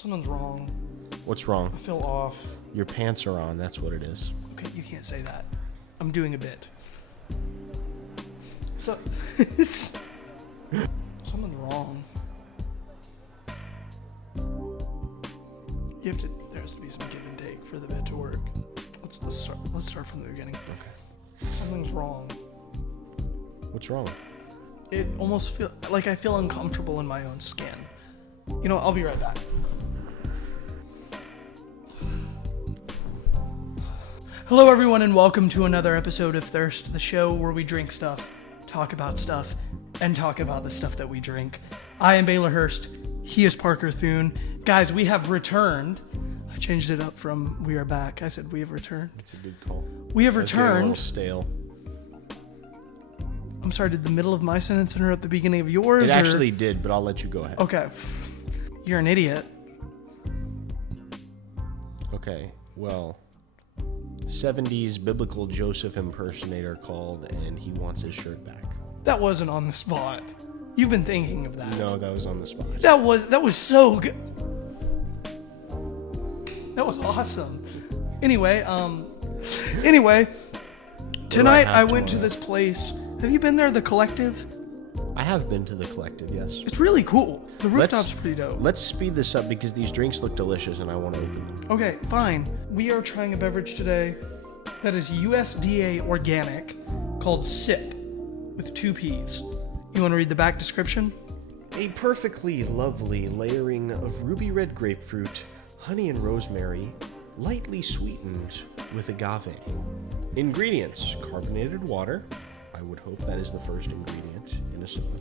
Something's wrong. What's wrong? I feel off. Your pants are on. That's what it is. Okay, you can't say that. I'm doing a bit. So, something's wrong. There has to be some give and take for the bit to work. Let's start from the beginning. Okay. Something's wrong. What's wrong? It almost feel like I feel uncomfortable in my own skin. You know, I'll be right back. Hello everyone and welcome to another episode of Thirst, the show where we drink stuff, talk about stuff, and talk about the stuff that we drink. I am Baylor Hurst. He is Parker Thune. Guys, we have returned. I changed it up from we are back. I said we have returned. It's a good call. We have That's getting a little returned. stale. I'm sorry, did the middle of my sentence interrupt the beginning of yours? It actually did, but I'll let you go ahead. Okay. You're an idiot. Okay, well, 70s biblical Joseph impersonator called and he wants his shirt back. That wasn't on the spot. You've been thinking of that. No, that was on the spot. That was so good. That was awesome. Anyway, tonight I went to this place. Have you been there, The Collective? I have been to the Collective, yes. It's really cool. The rooftop's pretty dope. Let's speed this up because these drinks look delicious and I want to open them. Okay, fine. We are trying a beverage today that is USDA organic called SIP with 2 P's. You want to read the back description? A perfectly lovely layering of ruby red grapefruit, honey and rosemary, lightly sweetened with agave. Ingredients: carbonated water. I would hope that is the first ingredient in a soda.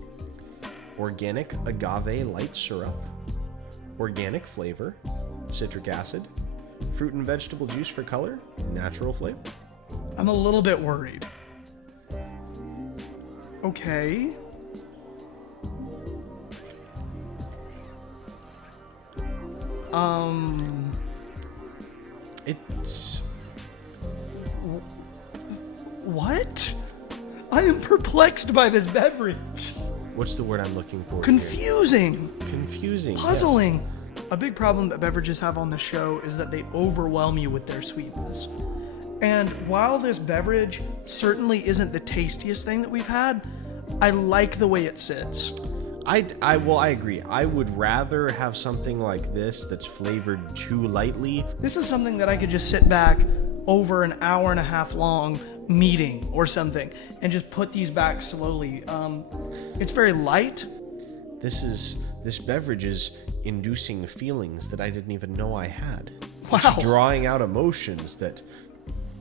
Organic agave light syrup. Organic flavor. Citric acid. Fruit and vegetable juice for color. Natural flavor. I'm a little bit worried. Okay. It's... What? I am perplexed by this beverage. What's the word I'm looking for? Confusing. Here? Confusing. Puzzling. Yes. A big problem that beverages have on the show is that they overwhelm you with their sweetness. And while this beverage certainly isn't the tastiest thing that we've had, I like the way it sits. I agree. I would rather have something like this that's flavored too lightly. This is something that I could just sit back over an hour and a half long meeting or something and just put these back slowly. It's very light. This beverage is inducing feelings that I didn't even know I had. Wow. It's drawing out emotions that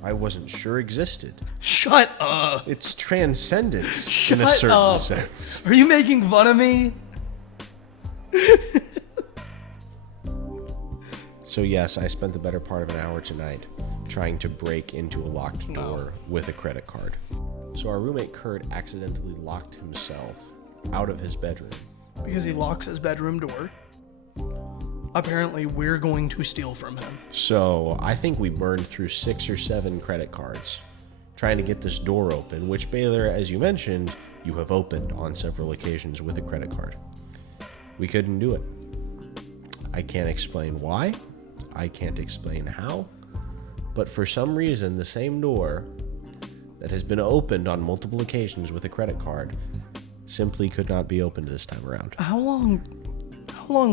I wasn't sure existed. Shut up. It's transcendent Shut in a certain up. sense. Are you making fun of me? So yes, I spent the better part of an hour tonight trying to break into a locked door with a credit card. So our roommate Kurt accidentally locked himself out of his bedroom. Because he locks his bedroom door. Apparently, we're going to steal from him. So I think we burned through 6 or 7 credit cards trying to get this door open, which Baylor, as you mentioned, you have opened on several occasions with a credit card. We couldn't do it. I can't explain why. I can't explain how. But for some reason, the same door that has been opened on multiple occasions with a credit card simply could not be opened this time around. How long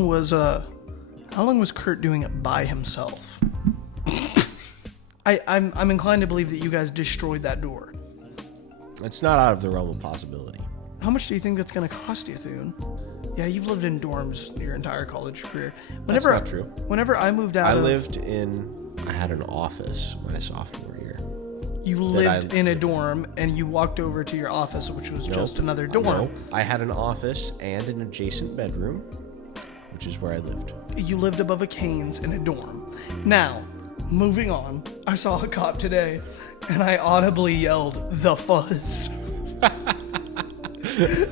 was Kurt doing it by himself? I'm inclined to believe that you guys destroyed that door. It's not out of the realm of possibility. How much do you think that's going to cost you, Thune? Yeah, you've lived in dorms your entire college career. That's not true. Whenever I moved out, I had an office my sophomore year. You lived in a dorm and you walked over to your office, which was just another dorm. No, I had an office and an adjacent bedroom, which is where I lived. You lived above a Cane's in a dorm. Now, moving on, I saw a cop today and I audibly yelled, "The fuzz."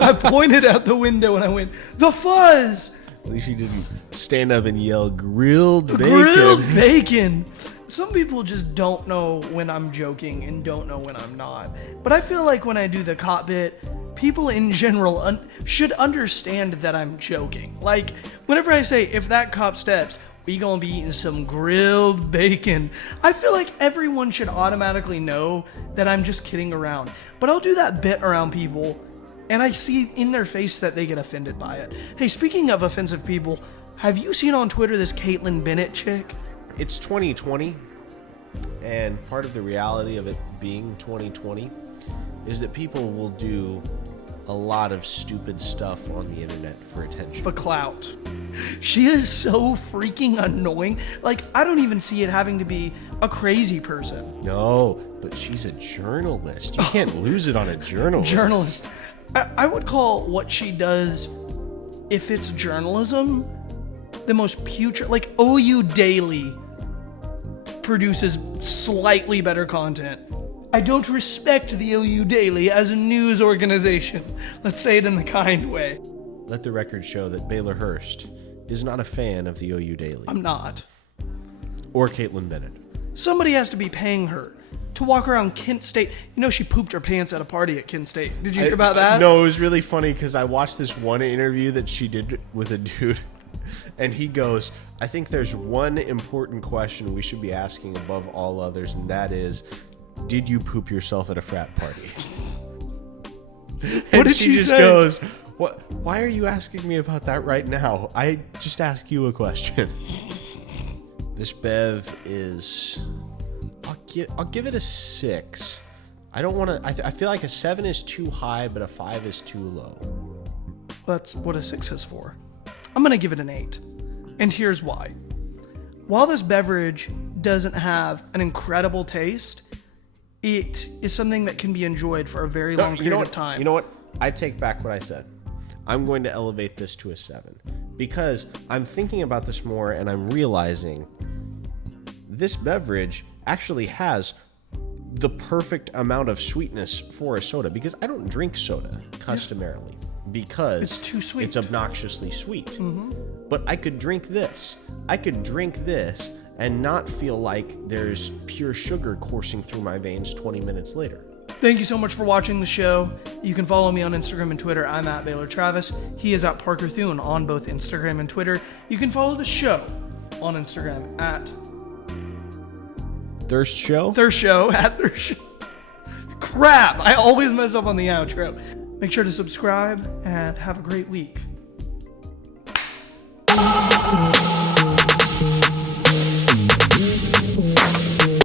I pointed out the window and I went, "The fuzz!" At least you didn't stand up and yell, "Grilled bacon." Grilled bacon. Some people just don't know when I'm joking and don't know when I'm not. But I feel like when I do the cop bit, people in general should understand that I'm joking. Like, whenever I say, if that cop steps, we gonna be eating some grilled bacon, I feel like everyone should automatically know that I'm just kidding around. But I'll do that bit around people, and I see in their face that they get offended by it. Hey, speaking of offensive people, have you seen on Twitter this Caitlyn Bennett chick? It's 2020, and part of the reality of it being 2020 is that people will do a lot of stupid stuff on the internet for attention. For clout. She is so freaking annoying. Like, I don't even see it having to be a crazy person. No, but she's a journalist. You can't lose it on a journalist. Journalist. I would call what she does, if it's journalism, the most putrid. Like, OU Daily produces slightly better content. I don't respect the OU Daily as a news organization. Let's say it in the kind way. Let the record show that Baylor Hurst is not a fan of the OU Daily. I'm not. Or Caitlyn Bennett. Somebody has to be paying her to walk around Kent State. You know, she pooped her pants at a party at Kent State. Did you hear about that? No, it was really funny because I watched this one interview that she did with a dude, and he goes, I think there's one important question we should be asking above all others, and that is, did you poop yourself at a frat party? What did she just say? Goes, what? Why are you asking me about that right now? I just asked you a question. This Bev is, I'll give it a 6. I don't want to. I feel like a 7 is too high, but a 5 is too low. That's what a 6 is for. I'm gonna give it an 8, and here's why. While this beverage doesn't have an incredible taste, it is something that can be enjoyed for a very long period of time. You know what? I take back what I said. I'm going to elevate this to a 7 because I'm thinking about this more and I'm realizing this beverage actually has the perfect amount of sweetness for a soda, because I don't drink soda customarily because it's too sweet. It's obnoxiously sweet. Mm-hmm. But I could drink this. And not feel like there's pure sugar coursing through my veins 20 minutes later. Thank you so much for watching the show. You can follow me on Instagram and Twitter. I'm at Baylor Travis. He is at Parker Thune on both Instagram and Twitter. You can follow the show on Instagram at Thirst Show? Thirst Show, at Thirst Show. Crap! I always mess up on the outro. Make sure to subscribe and have a great week.